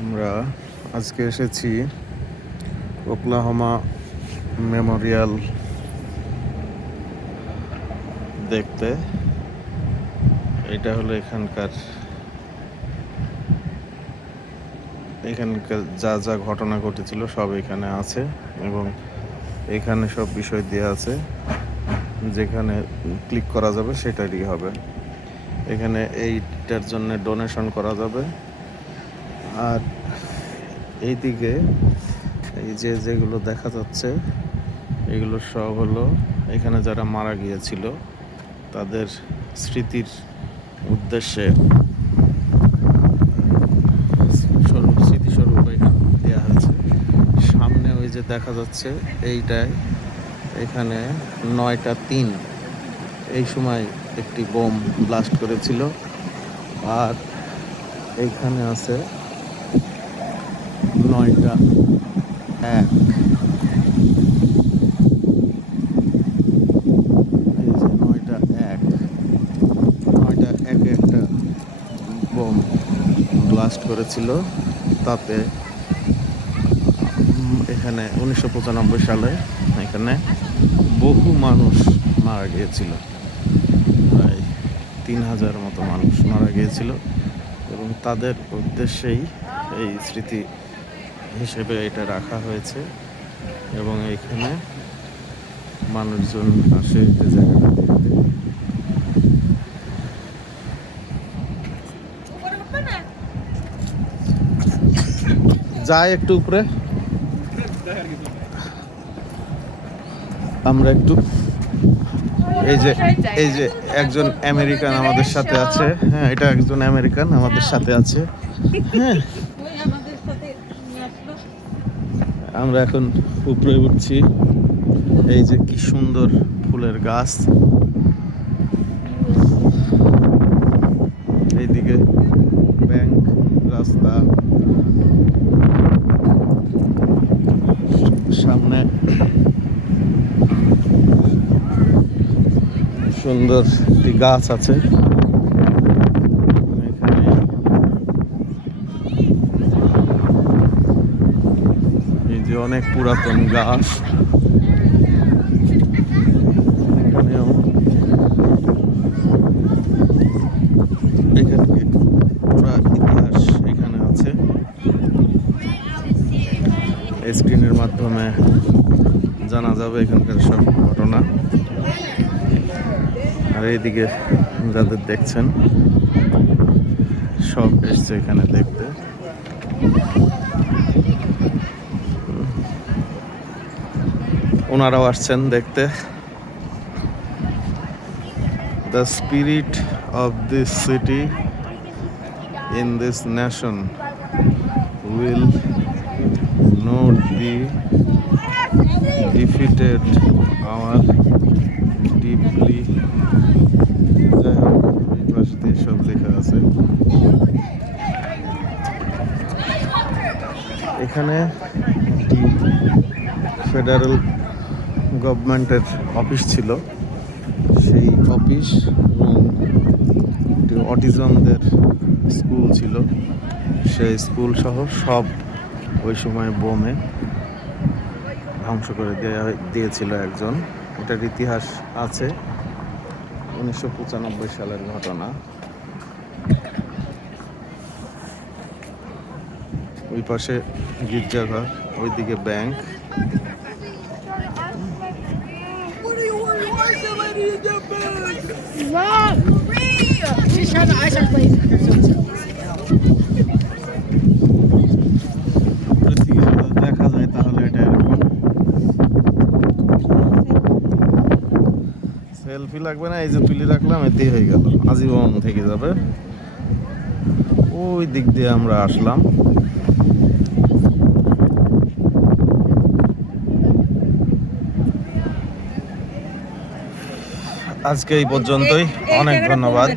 আমরা আজকে এসেছি ওকলাহোমা মেমোরিয়াল দেখতে। এটা হলো এখানকার যা যা ঘটনা ঘটেছিল সব এখানে আছে এবং এখানে সব বিষয় দেওয়া আছে। যেখানে ক্লিক করা যাবে সেটারই হবে। এখানে এইটার জন্য ডোনেশন করা যাবে। আর এইদিকে এই যেগুলো দেখা যাচ্ছে এগুলো সব হলো এখানে যারা মারা গিয়েছিল তাদের স্মৃতির উদ্দেশ্যে স্মৃতিস্বরূপ এখানে দেওয়া হয়েছে। সামনে ওই যে দেখা যাচ্ছে এইটায় এখানে 9:03 এই সময় একটি বোম ব্লাস্ট করেছিল। আর এইখানে আছে 9:01 এই যে 9:01 একটা বোম ব্লাস্ট করেছিল। তাতে এখানে 1995 সালে এখানে বহু মানুষ মারা গিয়েছিল। প্রায় 3000 মতো মানুষ মারা গিয়েছিল এবং তাদের উদ্দেশ্যেই এই স্মৃতি হিসেবে এটা রাখা হয়েছে এবং এইখানে মানুষজন আসে এই জায়গাটা দেখতে। যায় একটু উপরে, আমরা একটু এই যে একজন আমেরিকান আমাদের সাথে আছে। হ্যাঁ, এটা একজন আমেরিকান আমাদের সাথে আছে। হ্যাঁ, আমরা এখন উপরে উঠছি। এই যে কি সুন্দর ফুলের গাছ। এইদিকে ব্যাংক, রাস্তা, সামনে সুন্দর একটি গাছ আছে। এখানে এই যে অনেক পুরাতন গাছ। এখানেও এখানে পুরা ইতিহাস এখানে আছে। স্ক্রিনের মাধ্যমে জানা যাবে এখানকার সব ঘটনা। আর এইদিকে যাদের দেখছেন সব এসছে এখানে দেখতে। ওনারাও আসছেন দেখতে। The spirit of this city in this nation will not be defeated. Our deeply যাই হোক এই পাশে দিয়ে সব লেখা আছে। এখানে একটি ফেডারেল গভর্নমেন্টের অফিস ছিল। সেই অফিস এবং একটি অটিজমদের স্কুল ছিল। সেই স্কুল সহ সব ওই সময় বোমে ধ্বংস করে দিয়েছিল একজন। এটার ইতিহাস আছে, 1995 সালের ঘটনা। ওই পাশে গির্জাঘর, ওইদিকে ব্যাংক। দেখা যায় তাহলে এটা এরকম। সেলফি লাগবে না, এই যে তুলে রাখলাম এতেই হয়ে গেল, আজীবন থেকে যাবে। ওই দিক দিয়ে আমরা আসলাম। আজকে এই পর্যন্তই, অনেক ধন্যবাদ।